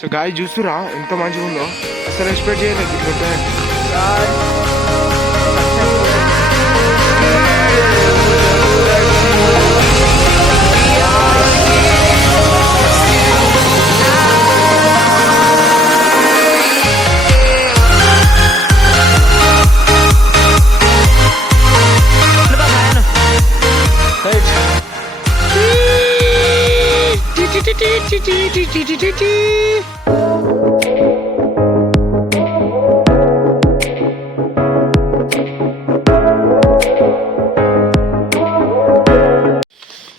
So గాయ చూస్తురా ఎంత మంచిగా ఉందో, అసలు ఎక్స్పెక్ట్ చేయలేదు ఇట్లా.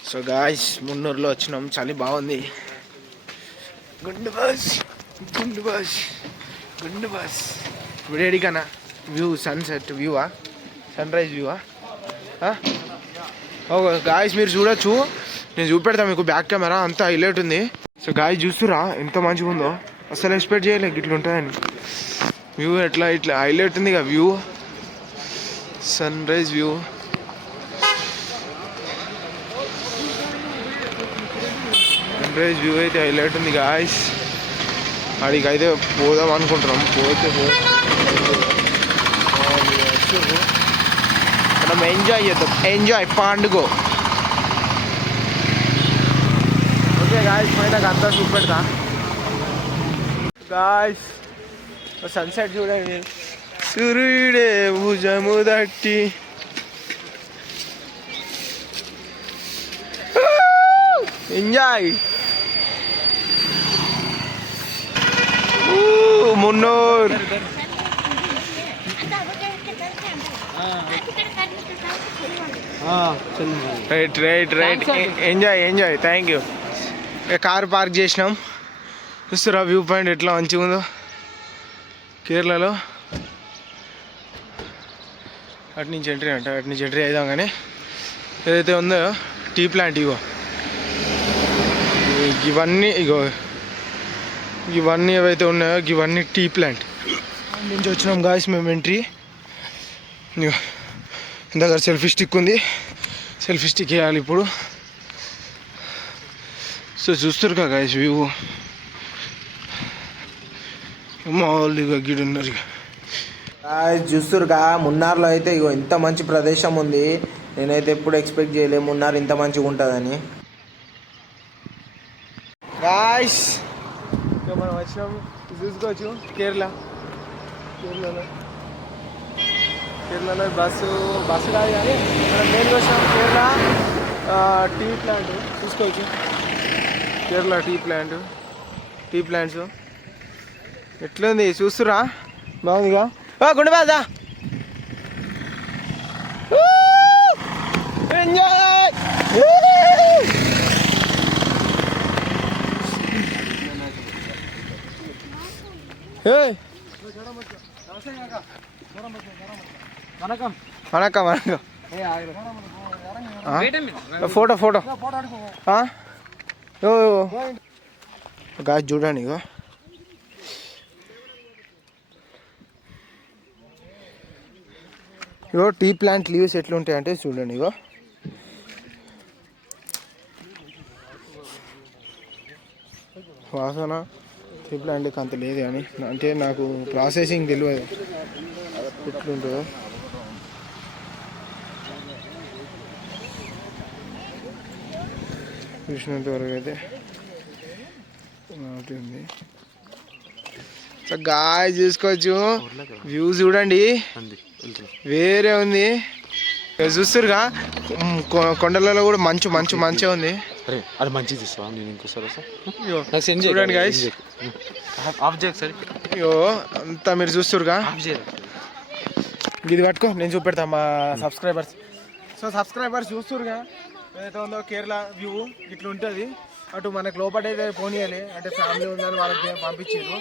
సో గాయ్స్ మున్నూరులో వచ్చినాం, చలి బాగుంది. గుండు బస్ గుండు బస్ గుండు బస్ ఇప్పుడు ఏడికన్నా వ్యూ సన్సెట్ వ్యూవా, సన్ రైజ్ వ్యూవా? ఓకే గాయ్స్ మీరు చూడొచ్చు, నేను చూపెడతాను మీకు బ్యాక్ కెమెరా అంతా హైలైట్ ఉంది. సో గాయ్స్ చూస్తురా ఎంత మంచిగా ఉందో, అసలు ఎక్స్పెక్ట్ చేయలేదు ఇట్లా ఉంటుందని. వ్యూ ఎట్లా ఇట్లా హైలైట్ ఉంది ఇక view, sunrise view. Sunrise view అయితే హైలైట్ ఉంది గాయ్స్. అడిగైతే పోదాం అనుకుంటున్నాం, పోతే మనం ఎంజాయ్ చేద్దాం, ఎంజాయ్ పండుగ. ఓకే గాయ్స్ పైన అంతా చూపెడతా గాయ్స్. సన్సెట్ చూడండి, సూర్యుడే భుజము దట్టి. Enjoy Munnar. Right right right, enjoy enjoy, thank you. Car park చేసినాం, చూస్తారా వ్యూ పాయింట్ ఎట్లా మంచిగా ఉందో కేరళలో. అటు నుంచి ఎంట్రీ అంట, అటు నుంచి ఎంట్రీ అయిదాం. కానీ ఏదైతే ఉందో టీ ప్లాంట్, ఇవన్నీ ఏవైతే ఉన్నాయో ఇవన్నీ టీ ప్లాంట్ నుంచి వచ్చినాం గాయస్ మేము. ఎంట్రీ దగ్గర సెల్ఫీ స్టిక్ ఉంది, సెల్ఫీ స్టిక్ వేయాలి ఇప్పుడు. సో చూస్తారు కదా గాయస్ వ్యూ, మామూలుగా గిడి ఉన్నారు. చూస్తురుగా మున్నార్లో అయితే ఇగో ఇంత మంచి ప్రదేశం ఉంది. నేనైతే ఎప్పుడు ఎక్స్పెక్ట్ చేయలేదు మున్నార్ ఇంత మంచిగా ఉంటుందని. గాయ్స్ మనం వచ్చినాం, చూసుకోవచ్చు కేరళలో బస్సు కాదు కానీ మనం మెయిన్గా వచ్చినాం కేరళ టీ ప్లాంట్ చూసుకోవచ్చు. కేరళ టీ ప్లాంట్స్ ఎట్లుంది చూస్తురా, బాగుందిగా. గుండె బాదా ఎంజాయ్. వణకం వణకం వణకం. ఫోటో గాయ చూడండి ఇగో, టీ ప్లాంట్ లీవ్స్ ఎట్లుంటాయంటే చూడండి ఇగో. వాసన టీ ప్లాంట్కి అంత లేదు కానీ, అంటే నాకు ప్రాసెసింగ్ తెలియదు ఎట్లుంటుందో. చూసినంత వరకు అయితే నాటి ఉంది. సో గాయ చూసుకోవచ్చు, వ్యూ చూడండి వేరే ఉంది. చూస్తురుగా కొండలలో కూడా మంచిగా ఉంది. అది మంచిది చూడండి గాయస్, అయ్యో అంతా మీరు చూస్తురుగా. ఇది పట్టుకో, నేను చూపెడతా మా సబ్స్క్రైబర్స్. సో సబ్స్క్రైబర్స్ చూస్తురుగా ఏదైతే ఉందో కేరళ వ్యూ ఇట్లా ఉంటుంది. అటు మనకు లోపలైతే పోనీయాలి, అంటే ఫ్యామిలీ ఉందని వాళ్ళకి పంపించారు.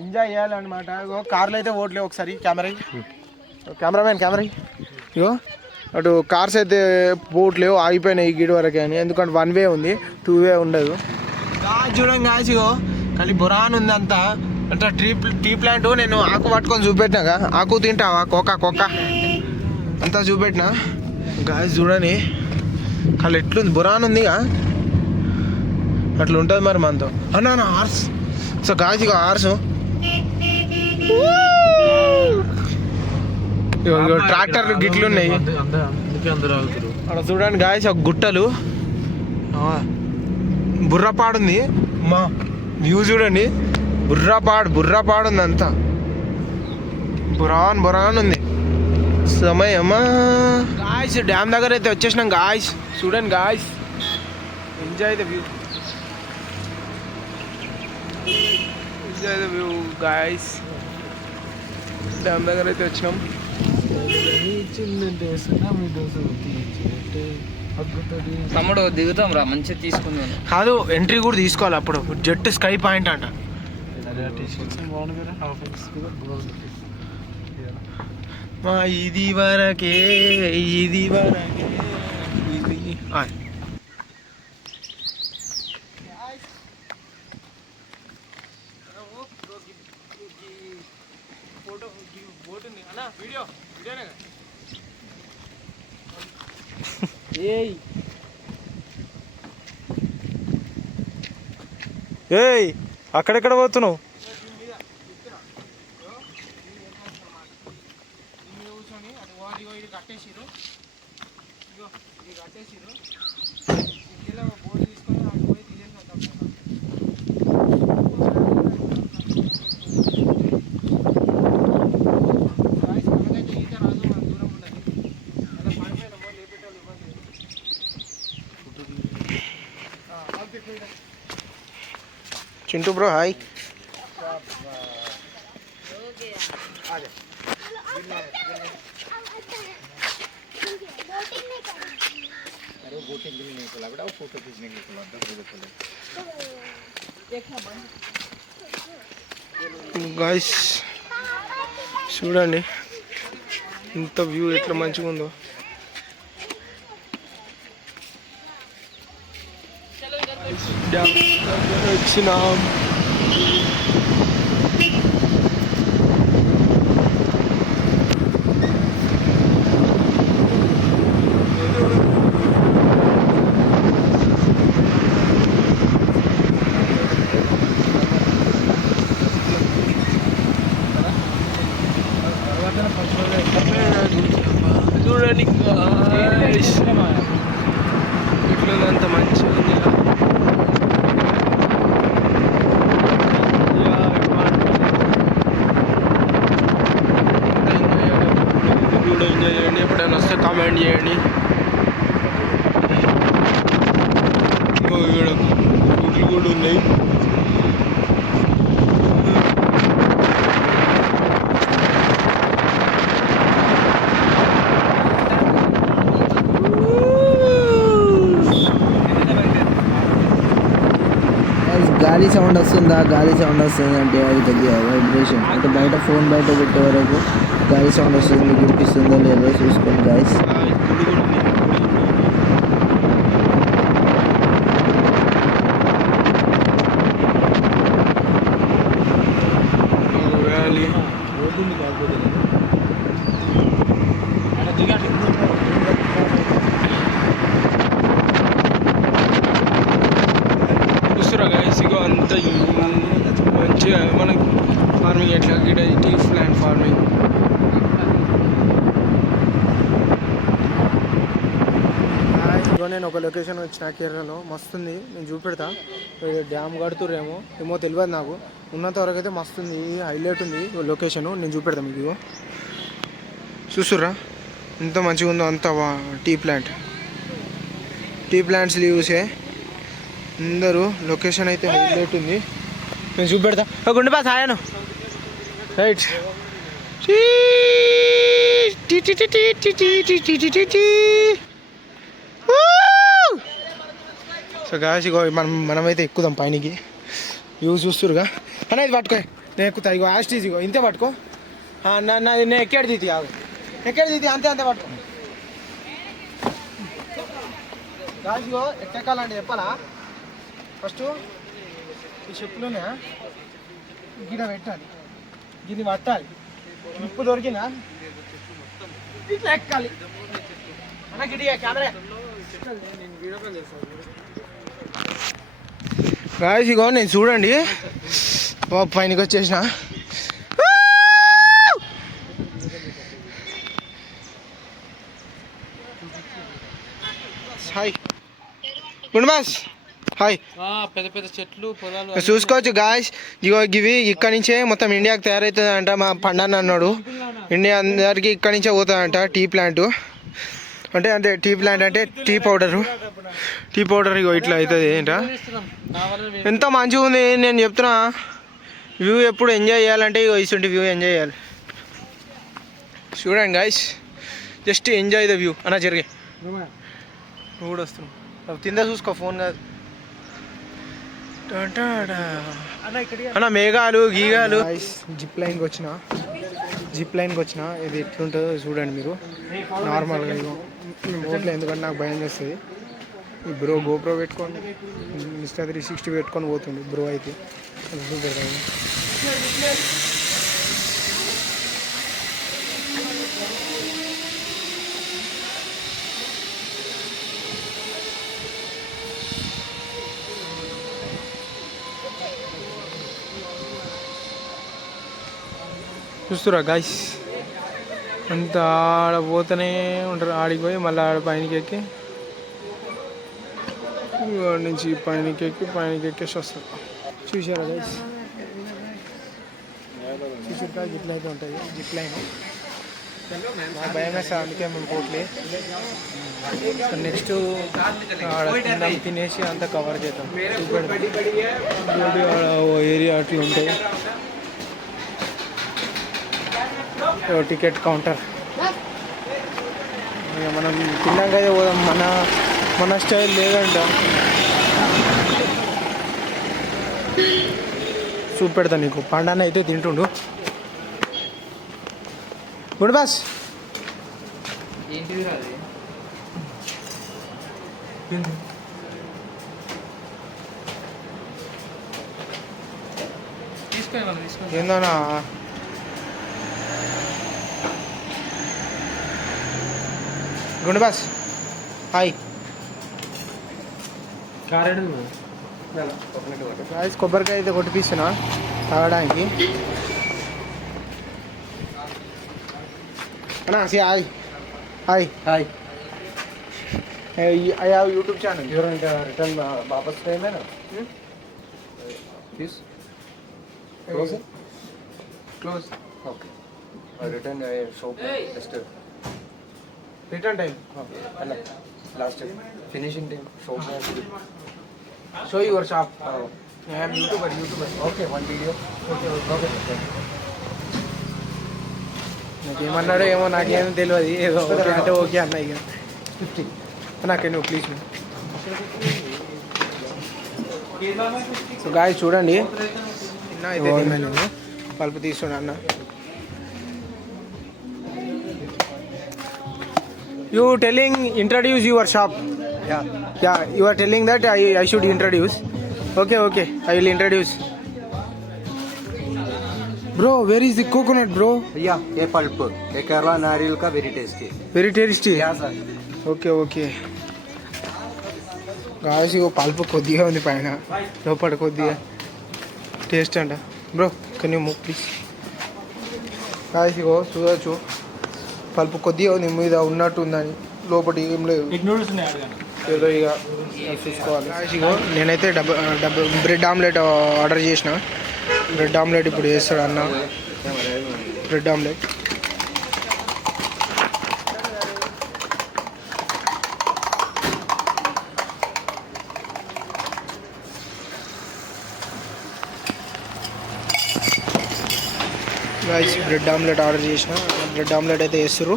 ఎంజాయ్ చేయాలన్నమాట. కార్లు అయితే ఓట్లేవు. ఒకసారి కెమెరామెన్ ఇగో అటు కార్స్ అయితే పోట్లేవు, ఆగిపోయినాయి గిడి వరకు అని. ఎందుకంటే 1 వే ఉంది, 2 వే ఉండదు. చూడండి గాయసిగో కానీ బొరాన్ ఉంది అంతా. అంటే టీ ప్లాంట్ నేను ఆకు పట్టుకొని చూపెట్టినాగా, ఆకు తింటావా కోక అంతా చూపెట్టినా. గాయస్ చూడని కళ్ళు ఎట్లుంది, బొరాన్ ఉందిగా అట్లా ఉంటుంది మరి మనతో అన్న హార్స్. సో గాయస్ ఇక హార్స్ ట్రాక్టర్లు గిట్లు ఉన్నాయి అక్కడ చూడండి గాయస్. ఒక గుట్టలు బుర్రపాడుంది మా వ్యూ చూడండి. బుర్రపాడు ఉంది అంతా బురాన్ ఉంది సమయమా. గాయస్ డ్యామ్ దగ్గర అయితే వచ్చేసినాం గాయస్. చూడండి guys, enjoy the view guys. Dam దగ్గర అయితే వచ్చినాం. తమ్ముడు దిగుతాం రా, మంచిగా తీసుకుందాం. కాదు ఎంట్రీ కూడా తీసుకోవాలి అప్పుడు. జెట్ స్కై పాయింట్ అంట. ఇది వరకే ఇది ఏయ్ అక్కడెక్కడ పోతున్నావు? Chintu bro hi. गाइस చూడండి ఇంత వ్యూ ఎట్లా మంచిగా ఉందో. వచ్చినాం. చూడండి ఇట్లా అంత మంచిగా ఉంది. ఎంజాయ్ చేయండి. ఎప్పుడైనా వస్తే కామెంట్ చేయండి. ఇక్కడ గుడ్లు కూడా ఉన్నాయి. గాలి సౌండ్ వస్తుందా? గాలి సౌండ్ వస్తుంది అంటే అది కొద్దిగా వైబ్రేషన్. అంటే బయట ఫోన్ బయట పెట్టే వరకు గాలి సౌండ్ వస్తుంది. మీకు వినిపిస్తుందో లేదో చూసుకోండి గాయస్. అంత మంచిగా మనకి ఫార్మింగ్ ఎట్లా గిడ టీ ప్లాంట్ ఫార్మింగ్. ఇదిగో నేను ఒక లొకేషన్ వచ్చిన కేరళలో మస్తుంది. నేను చూపెడతా. డ్యామ్ కడుతురేమో ఏమో తెలియదు నాకు. ఉన్నంత వరకు అయితే మస్తుంది. హైలైట్ ఉంది లొకేషను. నేను చూపెడతా మీకు. ఇదిగో చూస్తుర్రా ఎంత మంచిగా ఉందో. అంత టీ ప్లాంట్స్ లీవ్సే అందరూ. లొకేషన్ అయితే హైలైట్ ఉంది. నేను చూపెడతా. గుండెపా సాయను రైట్. సో గాయస్ ఇగో మనమైతే ఎక్కుదాం పైనకి. యూజ్ చూస్తురుగా అన్న. ఇది పట్టుకో, నేను ఎక్కుతా. ఇగో యాస్టీజ్ ఇగో ఇంతే పట్టుకో. నేను ఎక్కేడు తీతి కాదు, ఎక్కేడు తీతి అంతే పట్టుకో. గాయస్ ఇగో ఎక్కాలంటే చెప్పాలా? ఫస్ట్ ఈ చెప్పులోనే గిడ పెట్టాలి, గిన్నె పట్టాలి. నిప్పు దొరికిందా ఇట్లా ఎక్కాలి. అన్న గిడిగా కెమెరా నేను వీడియో కాల్ చేస్తాను. గాయస్ ఇగో నేను చూడండి పైనకి వచ్చేసిన. Hi good boss hi. పెద్ద పెద్ద చెట్లు పొలాలు చూసుకోవచ్చు గాయస్. ఇగో ఇవి ఇక్కడి నుంచే మొత్తం ఇండియాకి తయారవుతుందంట. మా పండన్న అన్నాడు ఇండియా అందరికి ఇక్కడి నుంచే పోతుందంట టీ ప్లాంట్. అంటే టీ ప్లాంట్ అంటే టీ పౌడర్ ఇగో ఇట్లా అవుతుంది ఏంట. ఎంత మంచిగా ఉంది నేను చెప్తున్నా. వ్యూ ఎప్పుడు ఎంజాయ్ చేయాలంటే ఇగో ఇటువంటి వ్యూ ఎంజాయ్ చేయాలి. చూడండి guys, just enjoy the view అన్న. జరిగే నువ్వు కూడా వస్తున్నావు తిందా చూసుకో ఫోన్ కాదు అన్న. మేఘాలు గీగాలు. జిప్ లైన్కి వచ్చిన ఇది ఎట్లుంటుందో చూడండి మీరు. నార్మల్గా ఇగో ఓట్లో ఎందుకంటే నాకు భయం చేస్తుంది. ఈ బ్రో గోప్రో పెట్టుకొని Insta360 పెట్టుకొని పోతుంది బ్రో. అయితే చూపెడతాను. చూస్తురా గాయస్, అంత ఆడ పోతూనే ఉంటారు. ఆడికి పోయి మళ్ళీ ఆడ పైనకి ఎక్కి నుంచి పైనకి ఎక్కేసి వస్తారు. చూసారా గైస్? చూసారు జిప్ లైన్ అయితే ఉంటుంది. జిప్ లైన్ నాకు భయం వేస్తా, అందుకే మేము పోట్లే. నెక్స్ట్ తినేసి అంతా కవర్ చేద్దాం. ఏరియా అట్లా ఉంటాయి. టికెట్ కౌంటర్ మనం తిన్నాక పోదాం. మన స్టైల్ లేదంట. చూపెడతా నీకు. పండాన అయితే తింటుండు. గుడ్ బాస్ ఏంటిది రాదు తీసుకో. ఏందన్నా గుండు బాస్ హాయ్. కొబ్బరికాయ అయితే కొట్టిపిస్తున్నా తాగడానికి. అన్నా hi hi hi. I have YouTube channel. Return వాపస్ టైమేనా please close. Okay return show just return time అలా last finishing time show your shop. I have YouTuber. Okay one video. Okay okay నాకేమన్నాడో ఏమో నాకేమో తెలియదు. ఏదో ఓకే అంటే okay అన్న. ఇక 50 నాకే నువ్వు ప్లీజ్. సో గాయస్ చూడండి, తిన్నా అయితే తిన్నాను నేను. పలుపు తీస్తున్నా అన్న. You telling introduce your shop. Yeah, you are telling that I should introduce. Okay, I will introduce. Bro, where is the coconut, bro? Yeah, a pulp. A Kerala nariyal ka very tasty. Very tasty. Yeah, sir. Okay. Guys ఇగో pulp కొద్దిగా ఉంది పైన, లోపల కొద్దిగా taste అంట. Bro can you move please. Guys ఇగో చూడవచ్చు pulp కొద్దిగా ఉంది, మీద ఉన్నట్టు ఉందని, లోపల ఏం లేదు. ఏదో ఇక చూసుకోవాలి. గాయస్ ఇగో నేనైతే బ్రెడ్ ఆమ్లెట్ ఆర్డర్ చేసిన. బ్రెడ్ ఆమ్లెట్ ఇప్పుడు చేస్తాడు అన్న. Bread omelette guys, bread omelette order చేసిన. బ్రెడ్ ఆమ్లెట్ అయితే వేస్తారు.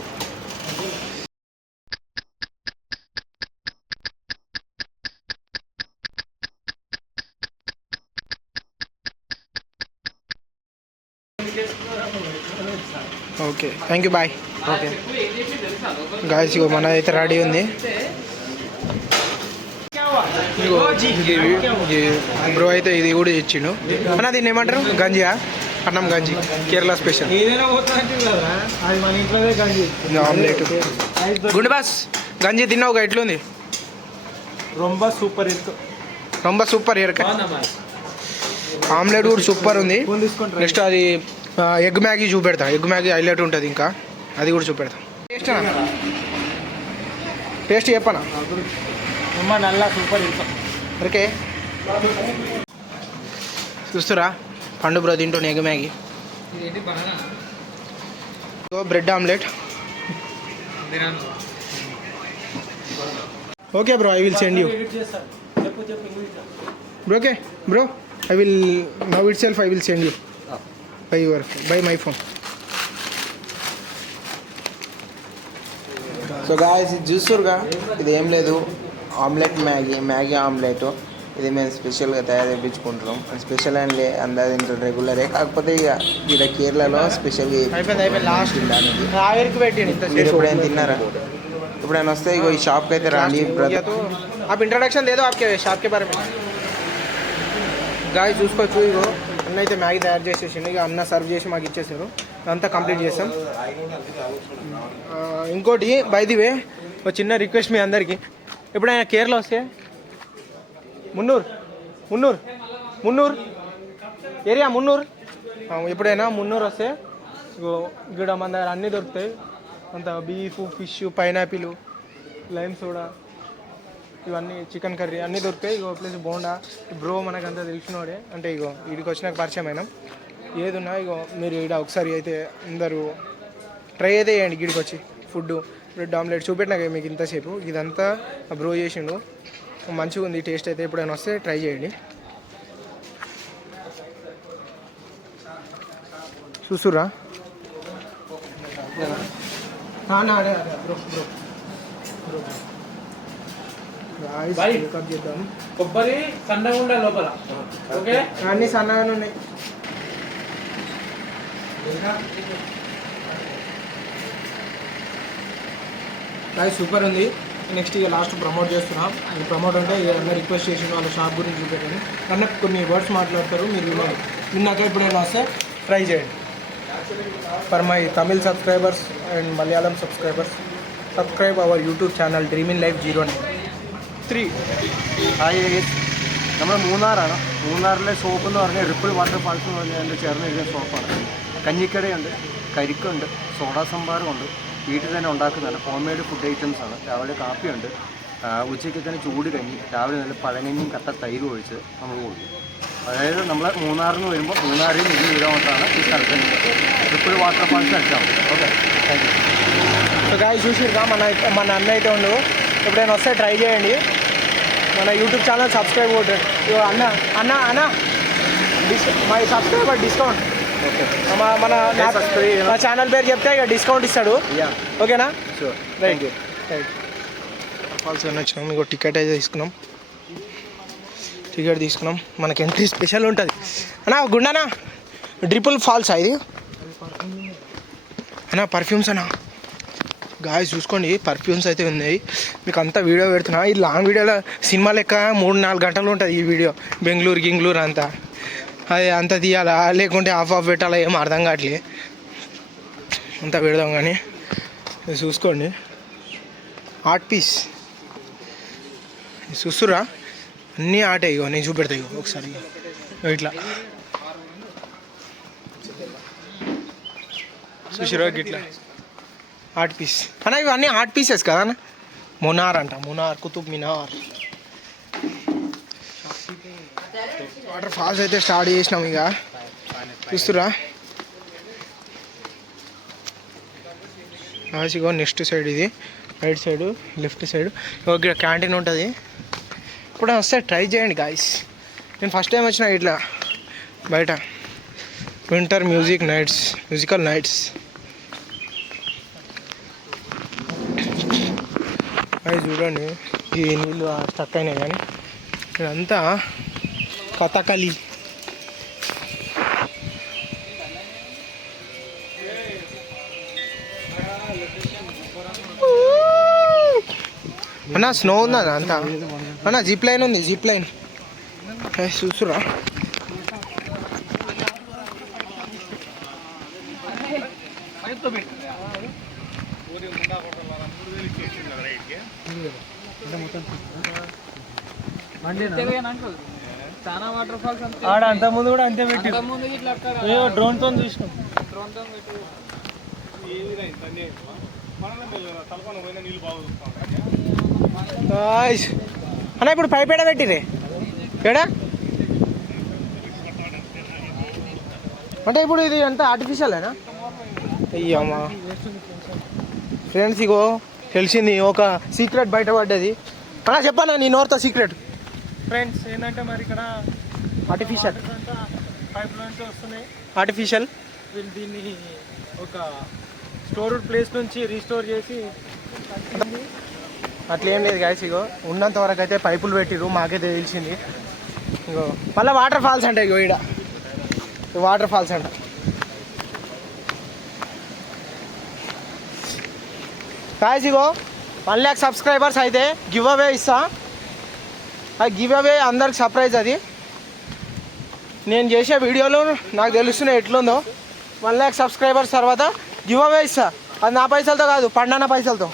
Okay thank you bye. Okay guys ఇగో మన అయితే రెడీ ఉంది. బ్రో అయితే ఇది కూడా ఇచ్చిండు అన్న. దీన్ని ఏమంటారు? గంజియా? అన్నం గంజి, కేరళ స్పెషల్ ఆమ్లెట్. గుండు బాస్ గంజి తిన్నావుగా, ఎట్లుంది? రొంబ సూపర్. రొంబ సూపర్ హెయిర్ కట్. ఆమ్లెట్ కూడా సూపర్ ఉంది. నెక్స్ట్ అది ఎగ్ మ్యాగీ చూపెడతా. ఎగ్ మ్యాగీ హైలైట్ ఉంటుంది, ఇంకా అది కూడా చూపెడతా. టేస్ట్ చెప్పనా? నల్లా సూపర్ ఓకే చూస్తురా పండు బ్రో తింటూ egg Maggi. Bread omelette. Okay bro, I will send you. Bro okay bro, I will now it self I will send you by my phone. So guys ఇది చూస్తురుగా, ఇది ఏం లేదు omelette Maggi omelette. ఇది మేము స్పెషల్గా తయారు చేయించుకుంటున్నాం. Special అని అందరూ తింటారు రెగ్యులరే, కాకపోతే ఇక ఇక్కడ కేరళలో స్పెషల్గా మీరు ఎప్పుడైనా తిన్నారా? ఎప్పుడైనా వస్తే ఇగో ఈ షాప్కి అయితే రండి. आप इंट्रोडक्शन दे दो आपके షాప్ के बारे में. గాయస్ చూసుకోవచ్చు, ఇగో అన్న అయితే మ్యాగీ తయారు చేసేసిండు. ఇక అన్న సర్వ్ చేసి మాకు ఇచ్చేసారు, అంతా కంప్లీట్ చేస్తాం. ఇంకోటి బై ది వే ఒక చిన్న రిక్వెస్ట్ మీ అందరికీ, ఎప్పుడైనా కేరళ వస్తే మున్నూర్ ఏరియా ఎప్పుడైనా మున్నూరు వస్తే ఇగో ఇక్కడ మన దగ్గర అన్నీ దొరుకుతాయి. అంత beef, fish, pineapple, lime soda, ఇవన్నీ చికెన్ కర్రీ అన్నీ దొరుకుతాయి. ఇగో ప్లస్ బోండా. బ్రో మనకంతా తెలిసినోడే, అంటే ఇగో వీడికి వచ్చినాక పరిచయం అయినాం. ఏది ఉన్నా ఇగో మీరు ఇక్కడ ఒకసారి అయితే అందరూ ట్రై అయితే చేయండి. గిడికి వచ్చి ఫుడ్ బ్రెడ్ ఆమ్లెట్ చూపెట్టినాక మీకు ఇంతసేపు ఇదంతా బ్రో చేసిండు. మంచిగా ఉంది టేస్ట్ అయితే. ఎప్పుడైనా వస్తే ట్రై చేయండి. చూసురా చేద్దాం. కొబ్బరి సన్నగా ఉండాలి లోపల. ఓకే, అన్నీ సన్నగానే ఉన్నాయి. సూపర్ ఉంది. నెక్స్ట్ ఇక లాస్ట్ ప్రమోట్ చేస్తున్నాం. ప్రమోట్ అంటే అన్న రిక్వెస్ట్ చేసిన వాళ్ళ షాప్ గురించి చూపెట్టండి. అన్న కొన్ని వర్డ్స్ మాట్లాడతారు, మీరు వినండి. విన్నాక ఎప్పుడైనా వస్తే ట్రై చేయండి. For my Tamil subscribers and Malayalam subscribers, subscribe അവർ YouTube channel dream in life 093. Hi guys, നമ്മൾ മൂന്നാറാണ്. മൂന്നാറിലെ ഷോപ്പ് എന്ന് പറഞ്ഞാൽ റിപ്പിൾ വാട്ടർഫാൾസ് എന്ന് പറഞ്ഞാൽ ചേർന്നിരിക്കുന്ന ഷോപ്പാണ്. കഞ്ഞിക്കടയുണ്ട്, കരിക്കുണ്ട്, സോഡാ സംഭാരമുണ്ട്. വീട്ടിൽ തന്നെ ഉണ്ടാക്കുന്നതാണ്. ഹോം മെയ്ഡ് ഫുഡ് ഐറ്റംസാണ്. രാവിലെ കാപ്പിയുണ്ട്, ഉച്ചയ്ക്ക് തന്നെ ചൂട് കഞ്ഞി, രാവിലെ നല്ല പഴങ്കഞ്ഞിയും കട്ട തൈരും ഒഴിച്ച് നമ്മൾ കൊടുക്കും. അതായത് നമ്മൾ മൂന്നാറിൽ നിന്ന് വരുമ്പോൾ മൂന്നാറിൽ നിന്ന് 20 കിലോമീറ്ററാണ് ഈ സ്ഥലത്ത് ട്രിപ്പിൾ వాటర్ఫాల్స్ వచ్చాము. Okay, thank you. So guys చూసిరుగా మన అన్న అయితే ఉండు, ఎప్పుడైనా వస్తే ట్రై చేయండి. మన యూట్యూబ్ ఛానల్ సబ్స్క్రైబ్ కొట్టండి. అన్న మై సబ్స్క్రైబర్ డిస్కౌంట్. మన ఛానల్ పేరు చెప్తే ఇక డిస్కౌంట్ ఇస్తాడు. ఓకేనా? Sure, thank you. ఫాల్స్ అని వచ్చినాం. మీకు టికెట్ అయితే తీసుకున్నాం. మనకి ఎంట్రీ స్పెషల్ ఉంటుంది అన్నా. గుండనా ట్రిపుల్ ఫాల్స్ ఇది అన్నా. పర్ఫ్యూమ్స్ అన్నా గాయస్ చూసుకోండి, పర్ఫ్యూమ్స్ అయితే ఉన్నాయి. మీకు అంతా వీడియో పెడుతున్నా. ఈ లాంగ్ వీడియోలో సినిమా లెక్క 3-4 గంటలు ఉంటుంది ఈ వీడియో. బెంగళూరు అంతా అది అంతా తీయాలా లేకుంటే ఆఫ్ పెట్టాలా ఏం అర్థం కావట్లే. అంతా పెడదాం కానీ చూసుకోండి. ఆర్ట్ పీస్ చూస్తురా, అన్నీ ఆటే. ఇగో నేను చూపెడతా. ఇగో ఒకసారి ఇట్లా చూసిరా, ఇట్లా ఆర్ట్ పీస్ అన్న. ఇవన్నీ ఆర్ట్ పీసెస్ కదా అన్న. మునార్ అంట, మునార్, కుతుబ్ మినార్. వాటర్ ఫాల్స్ అయితే స్టార్ట్ చేసినాం. ఇక చూస్తురా ఇగో నెక్స్ట్ సైడ్ ఇది రైట్ సైడు, లెఫ్ట్ సైడ్ ఇక్కడ క్యాంటీన్ ఉంటుంది. ఇప్పుడు వస్తే ట్రై చేయండి గాయస్. నేను ఫస్ట్ టైం వచ్చిన ఇట్లా బయట వింటర్ మ్యూజికల్ నైట్స్. అది చూడండి, ఈ నీళ్ళు స్టక్ అయినాయి కానీ ఇదంతా కథకళి. అన్న స్నో ఉందా అంతా అన్న? జిప్ లైన్ ఉంది, జిప్ లైన్ చూసురా. చాలా వాటర్ ఫాల్స్ ఆడ అంత ముందు కూడా అంతే పెట్టి ముందు ఇట్లా డ్రోన్ తో చూసినాం. అన్న ఇప్పుడు పైప్ ఏడ పెట్టిరే ఏడా అంటే ఇప్పుడు ఇది అంతా ఆర్టిఫిషియలేనా? అయ్యమ్మా ఫ్రెండ్స్, ఇగో తెలిసింది ఒక సీక్రెట్ బయటపడ్డది. అలా చెప్పానా నీ నోరుతో సీక్రెట్? ఫ్రెండ్స్ ఏంటంటే మరి ఇక్కడ ఆర్టిఫిషియల్ పైప్ నుంచి వస్తున్నాయి. ఆర్టిఫిషియల్ వీళ్ళు దీన్ని ఒక స్టోర్డ్ ప్లేస్ నుంచి రీస్టోర్ చేసి అట్లేం లేదు గాయస్. ఇగో ఉన్నంత వరకు అయితే పైపులు పెట్టిరు, మాకైతే తెలిసింది. ఇగో మళ్ళీ వాటర్ ఫాల్స్ అంట. ఇగో ఈడ వాటర్ ఫాల్స్ అంట. గాయస్ ఇగో 1 lakh సబ్స్క్రైబర్స్ అయితే గివ్ అవే ఇస్తా. ఆ గివ్ అవే అందరికి సర్ప్రైజ్. అది నేను చేసే వీడియోలో నాకు తెలుస్తున్నాయి ఎట్లుందో. 1 lakh సబ్స్క్రైబర్స్ తర్వాత గివ్ అవే ఇస్తా. అది నా పైసలతో కాదు, పండన్న పైసలతో.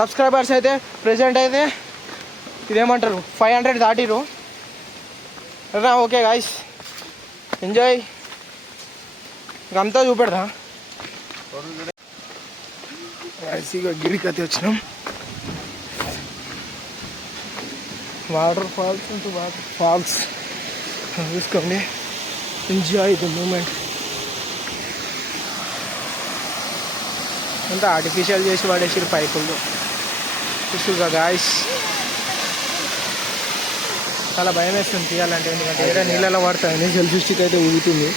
సబ్స్క్రైబర్స్ అయితే ప్రెసెంట్ అయితే ఇదేమంటారు 500 దాటిరు. Okay guys, enjoy. అంతా చూపెడతా. గిరికతి వచ్చినాం. వాటర్ ఫాల్స్ అంటూ వాటర్ ఫాల్స్ చూసుకోండి. Enjoy the moment. అంతా ఆర్టిఫిషియల్ చేసి వాడేసారు పైపుల్లో. చూస్తుగా గాయస్, చాలా భయం వేస్తుంది తీయాలంటే, ఎందుకంటే ఏదో నీళ్ళలో పడతాయని సెల్ఫీ స్టిక్ అయితే ఊగుతుంది.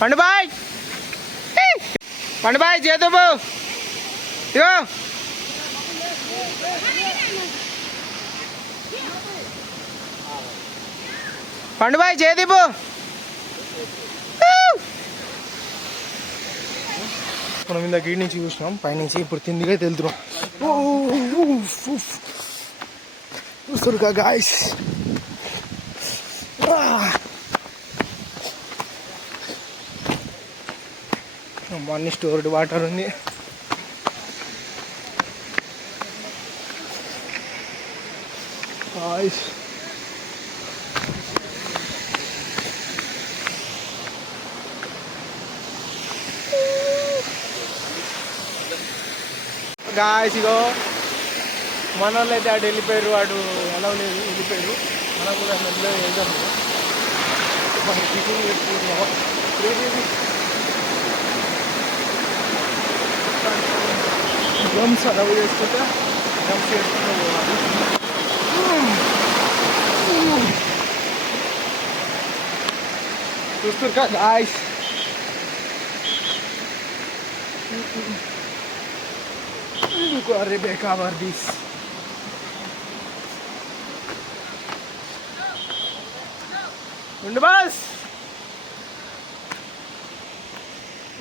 పండుబాయ్ పండుబాయ్ చేద్దాము. ఇగో పండుబాయ్ చేదీపు. మనం ఇందాక గీడి నుంచి చూసినాం, పైనుంచి ఇప్పుడు కిందిగా వెళ్తున్నాం. చూస్తురుగా గాయస్, అన్ని స్టోర్డ్ వాటర్ ఉంది. గాయస్ గాయస్ ఇగో మన వాళ్ళు అయితే అటు వెళ్ళిపోయారు, అటు ఎలా లేదు వెళ్ళిపోయారు. మనం కూడా మెల్లగా వెళ్దాము. డ్రమ్స్ అలవ్ చేసుకుంటా డ్రమ్స్ చేసుకుంటూ పోవాలి. చూస్తున్నా గాయస్, Rebecca Vardis.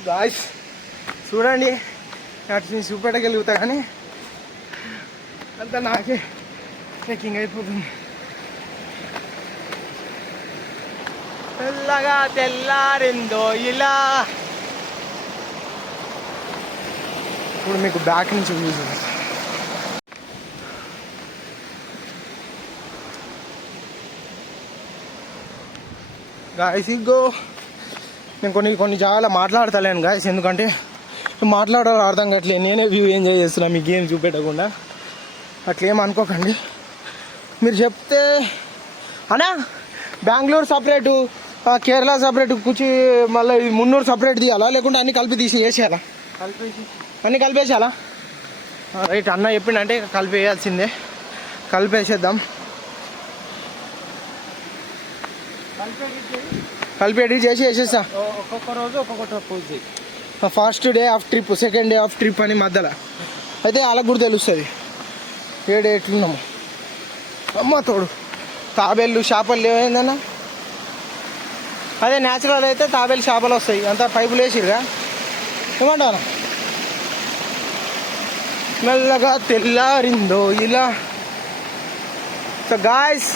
గాయస్ చూడండి, అటు నుంచి చూపెట్టగలుగుతా కానీ అంతా నాకే ట్రెక్కింగ్ అయిపోతుంది. తెల్లగా తెల్లారిందో ఇలా. ఇప్పుడు మీకు బ్యాక్ నుంచి వ్యూస్ గాయస్. ఇగో నేను కొన్ని జాగాలో మాట్లాడతలేను గాయస్, ఎందుకంటే మాట్లాడాలో అర్థం కావట్లేదు. నేనే వ్యూ ఎంజాయ్ చేస్తున్నా మీ గేమ్ చూపెట్టకుండా. అట్లేం అనుకోకండి. మీరు చెప్తే అన్నా బెంగళూరు సపరేటు, కేరళ సపరేట్, కూర్చి మళ్ళీ మున్నూరు సపరేట్ తీయాలా, లేకుంటే అన్నీ కలిపి తీసి వేసేయాలా? అన్నీ కలిపేసాలా? రైట్, అన్న చెప్పిండంటే కలిపేయాల్సిందే. కలిపేసేద్దాం. కలిపి ఎడిట్ చేసి వేసేస్తా. ఒక్కొక్క రోజు ఒక్కొక్క trip. First day of trip, second day of trip అని మధ్యలో అయితే వాళ్ళకు కూడా తెలుస్తుంది ఏ డే ఎట్లున్నాము. అమ్మ తోడు తాబేళ్ళు చేపలు లేవేందన్నా? అదే న్యాచురల్ అయితే తాబేలు చేపలు వస్తాయి. అంతా పైపులు వేసిరుగా. ఏమంటావు? మెల్లగా తెల్లారిందో ఇలా. సో గాయస్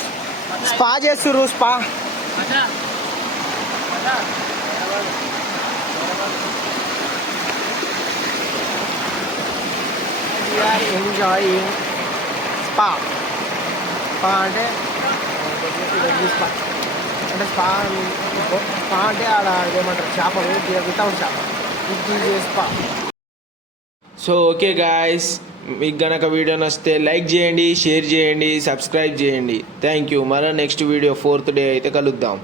స్పా చేస్తుర్రు. Spa enjoying spa. స్పా అంటే స్పా అంటే స్పా అంటే ఆడ ఏమంటారు చేపలు వితౌట్ చేప ఇది స్పా. సో ఓకే గాయస్, మీకు గనక వీడియో నచ్చితే లైక్ చేయండి, షేర్ చేయండి, సబ్స్క్రైబ్ చేయండి. Thank you. మరో నెక్స్ట్ వీడియో 4th డే అయితే కలుద్దాం.